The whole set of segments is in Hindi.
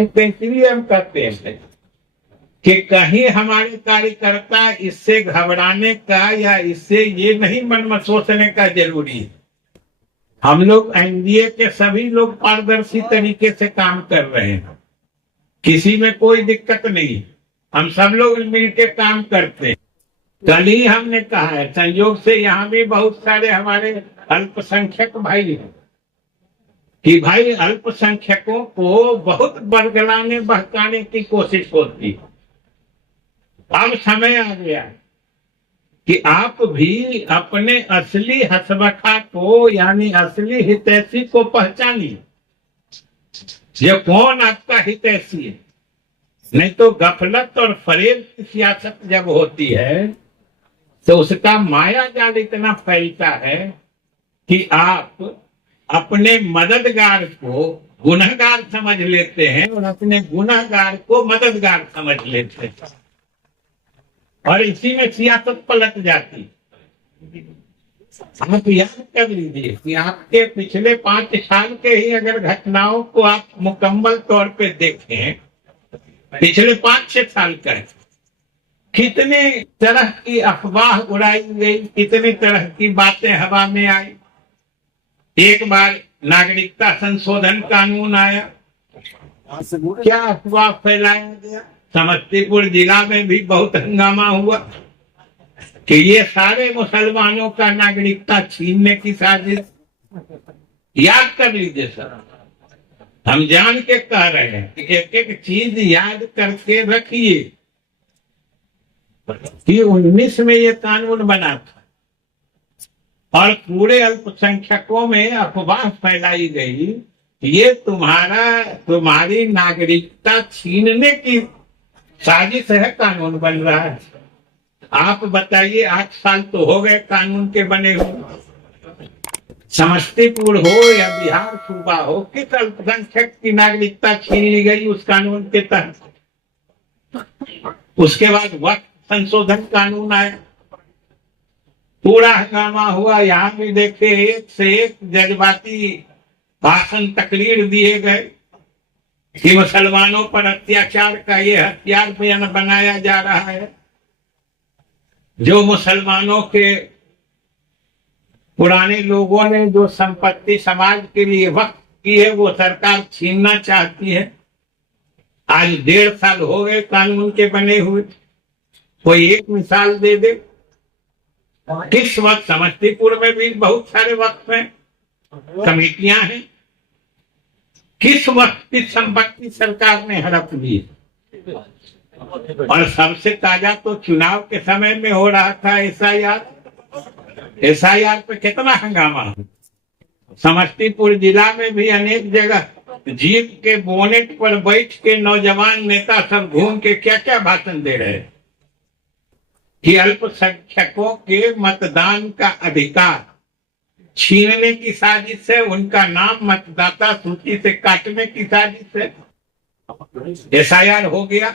इसलिए हम कहते हैं कि कहीं हमारे कार्यकर्ता इससे घबराने का या इससे ये नहीं मन में सोचने का जरूरी है। हम लोग एनडीए के सभी लोग पारदर्शी तरीके से काम कर रहे हैं, किसी में कोई दिक्कत नहीं, हम सब लोग मिलकर काम करते हैं। कल ही हमने कहा है, संयोग से यहाँ भी बहुत सारे हमारे अल्पसंख्यक भाई हैं कि भाई अल्पसंख्यकों को बहुत बरगलाने बहकाने की कोशिश होती है। अब समय आ गया कि आप भी अपने असली हसबखा को यानी असली हितैषी को पहचानिए। ये कौन आपका हितैषी है? नहीं तो गफलत और फरेब की सियासत जब होती है तो उसका माया जाल इतना फैलता है कि आप अपने मददगार को गुनहगार समझ लेते हैं और अपने गुनहगार को मददगार समझ लेते हैं, और इसी में सियासत पलट जाती। आप याद कर लीजिए कि आपके पिछले 5 साल के ही अगर घटनाओं को आप मुकम्मल तौर पे देखें, पिछले 5-6 साल का कितने तरह की अफवाह उड़ाई गई, कितनी तरह की बातें हवा में आई। एक बार नागरिकता संशोधन कानून आया, क्या अफवाह फैलाया गया। समस्तीपुर जिला में भी बहुत हंगामा हुआ कि ये सारे मुसलमानों का नागरिकता छीनने की साजिश। याद कर लीजिए सर, हम जान के कह रहे हैं कि एक एक चीज याद करके रखिए कि 19 में ये कानून बना था और पूरे अल्पसंख्यकों में अफवाह फैलाई गई, ये तुम्हारी नागरिकता छीनने की साजिश है, कानून बन रहा है। आप बताइए, 8 साल तो हो गए कानून के बने हुए। समस्तीपुर हो या बिहार सूबा हो, किस अल्पसंख्यक की नागरिकता छीन ली गई उस कानून के तहत। उसके बाद वक्त संशोधन कानून आया, पूरा हंगामा हुआ। यहाँ भी देखे एक से एक जज्बाती भाषण तकरीर दिए गए कि मुसलमानों पर अत्याचार का ये हथियार बयान बनाया जा रहा है। जो मुसलमानों के पुराने लोगों ने जो संपत्ति समाज के लिए वक्त की है वो सरकार छीनना चाहती है। आज 1.5 साल हो गए कानून के बने हुए। कोई एक मिसाल दे दे। किस वक्त समस्तीपुर में भी बहुत सारे वक्त हैं, कमेटियां हैं, किस वक्त की संपत्ति सरकार ने हड़प ली। और सबसे ताजा तो चुनाव के समय में हो रहा था एसआईआर पे कितना हंगामा। समस्तीपुर जिला में भी अनेक जगह जीप के बोनेट पर बैठ के नौजवान नेता सब घूम के क्या क्या भाषण दे रहे हैं कि अल्पसंख्यकों के मतदान का अधिकार छीनने की साजिश है, उनका नाम मतदाता सूची से काटने की साजिश है। एसआईआर हो गया,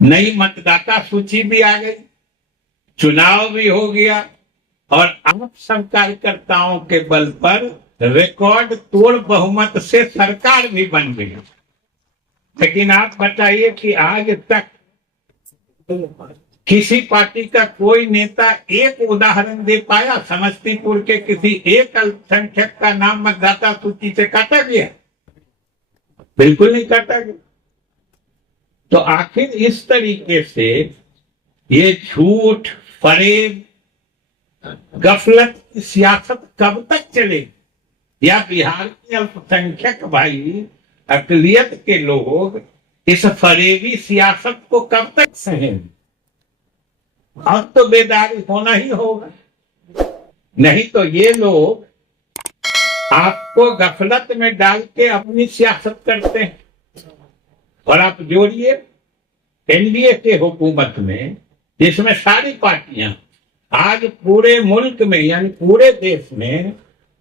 नई मतदाता सूची भी आ गई, चुनाव भी हो गया और आप सब कार्यकर्ताओं के बल पर रिकॉर्ड तोड़ बहुमत से सरकार भी बन गई। लेकिन आप बताइए कि आज तक किसी पार्टी का कोई नेता एक उदाहरण दे पाया समस्तीपुर के किसी एक अल्पसंख्यक का नाम मतदाता सूची से काटा गया? बिल्कुल नहीं काटा गया। तो आखिर इस तरीके से ये झूठ, फरेब, गफलत की सियासत कब तक चलेगी? या बिहार के अल्पसंख्यक भाई, अकलियत के लोग इस फरेबी सियासत को कब तक सहेंगे? अब तो बेदारी होना ही होगा, नहीं तो ये लोग आपको गफलत में डाल के अपनी सियासत करते हैं। और आप जोड़िए एनडीए के हुकूमत में, जिसमें सारी पार्टियां आज पूरे मुल्क में यानी पूरे देश में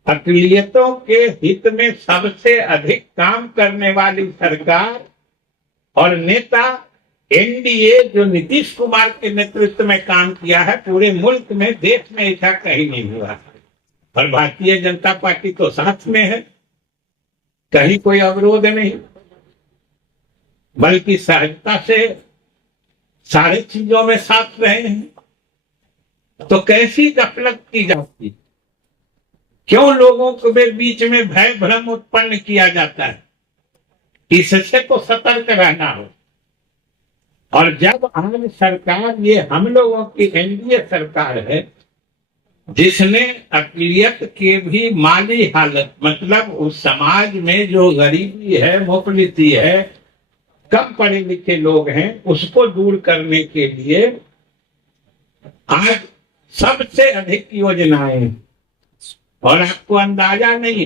अकलियतों के हित में सबसे अधिक काम करने वाली सरकार और नेता एनडीए जो नीतीश कुमार के नेतृत्व में काम किया है, पूरे मुल्क में, देश में ऐसा कहीं नहीं हुआ। और भारतीय जनता पार्टी तो साथ में है। कहीं कोई अवरोध नहीं, बल्कि सहजता से सारी चीजों में साथ रहे हैं। तो कैसी गफलत की जाती, क्यों लोगों के बीच में भय भ्रम उत्पन्न किया जाता है? इससे तो सतर्क रहना हो। और जब आज सरकार, ये हम लोगों की एनडीए सरकार है, जिसने अकलियत के भी माली हालत, मतलब उस समाज में जो गरीबी है, मुफलिसी है, कम पढ़े लिखे लोग हैं, उसको दूर करने के लिए आज सबसे अधिक योजनाएं, और आपको अंदाजा नहीं